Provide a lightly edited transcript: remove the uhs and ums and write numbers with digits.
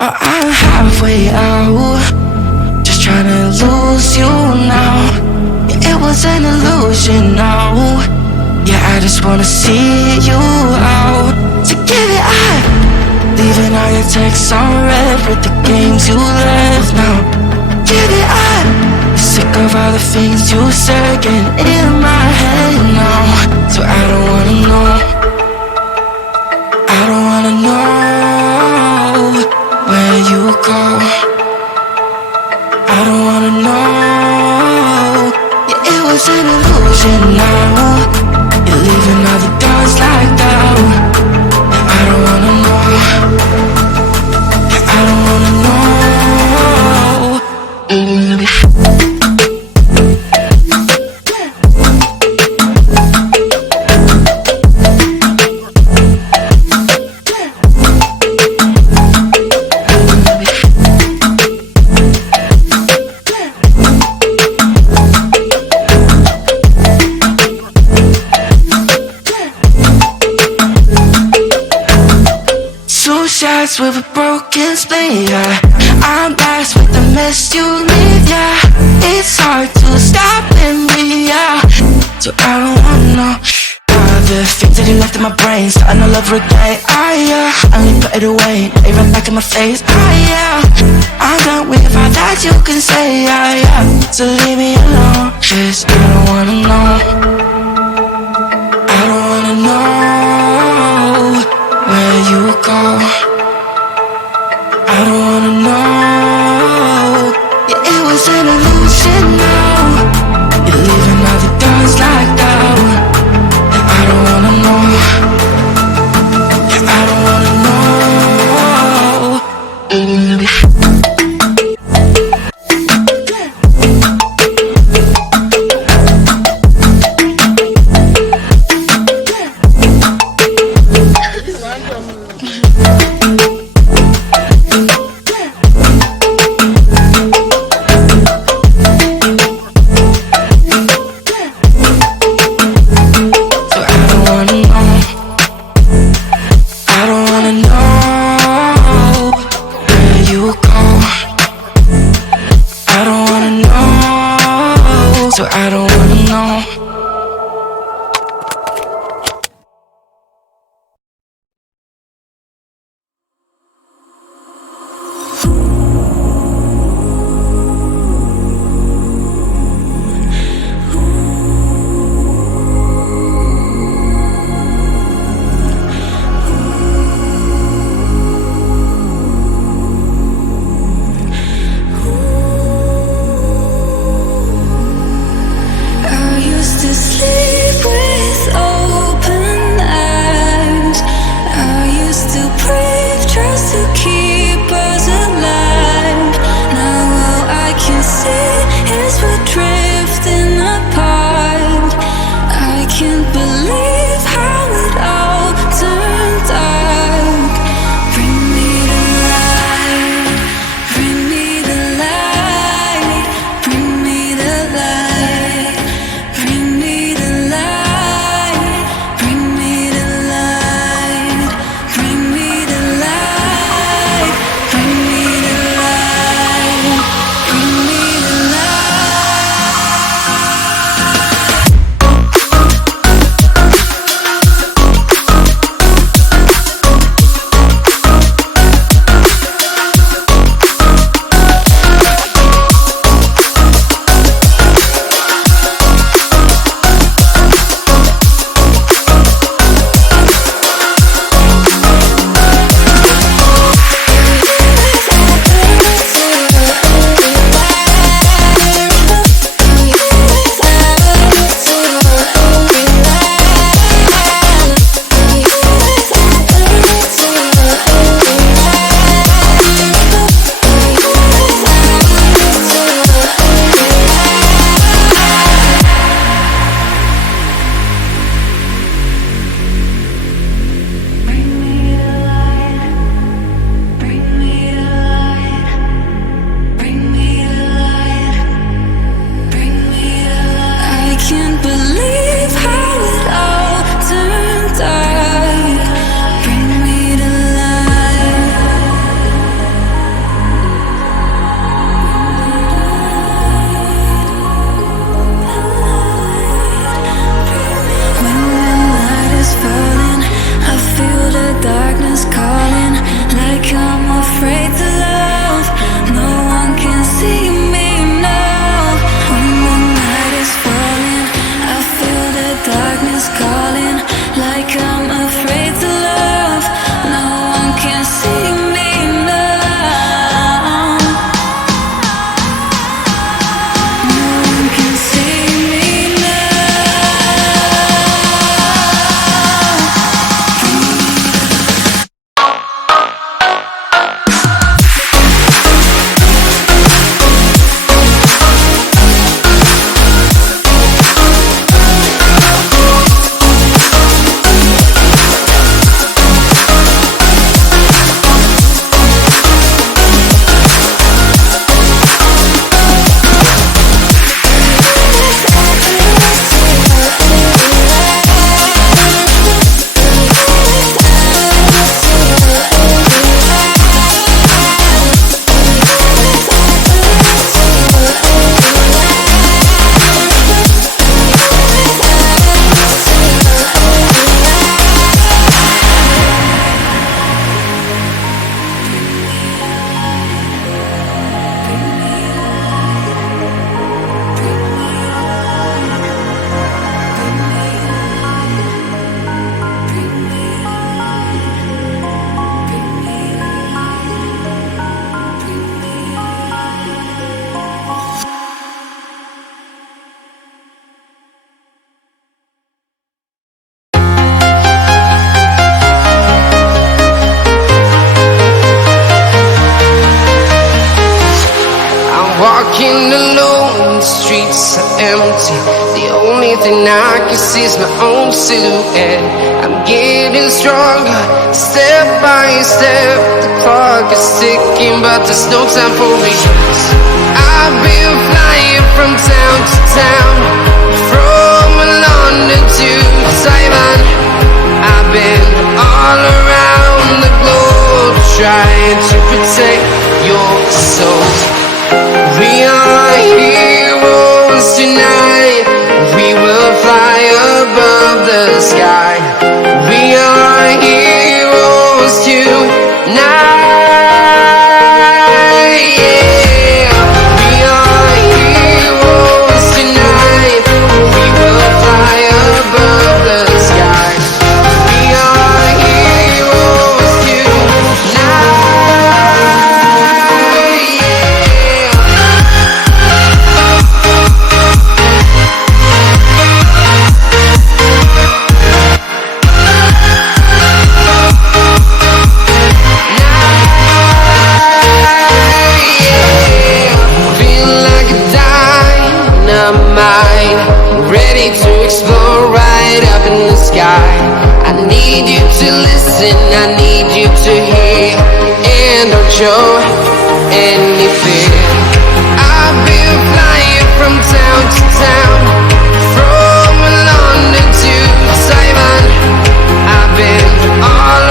Oh, I'm halfway out, just trying to lose you now. Yeah, it was an illusion now. Yeah, I just wanna see you out. So give it up, leaving all your texts on red with the games you left now. Give it up, I'm sick of all the things you said getting in my head now. So I don't wanna know, I don't wanna know where you go. I don't wanna know. Yeah, it was an illusion now. You're leaving all the doors locked out. Yeah, I don't wanna know. Yeah, I don't wanna know. Shots with a broken spleen, yeah. I'm blessed with the mess you leave, yeah. It's hard to stop and breathe, yeah. So I don't wanna know all the things that you left in my brain, starting all over again, yeah. I only put it away, now you right back in my face, yeah. I'm done with all that you can say, yeah. So leave me alone, 'cause I don't wanna know. I don't wanna know where you go. I don't wanna know. Yeah, it was an illusion now. You're leaving all the doors locked out. Yeah, I don't wanna know. Yeah, I don't wanna know. So I don't wanna know. streets are empty. The only thing I can see is my own silhouette. I'm getting stronger, step by step. The clock is ticking, but there's no time for regrets. I've been flying from town to town, from London to Taiwan. I've been all around the globe, trying to protect your soul. We are heroes tonight. We will fly above the sky. We are heroes tonight. Yeah. We are heroes tonight. We will fly above the sky. We are heroes tonight. Ready to explore right up in the sky. I need you to listen, I need you to hear, and don't show any fear. I've been flying from town to town, from London to Taiwan. I've been all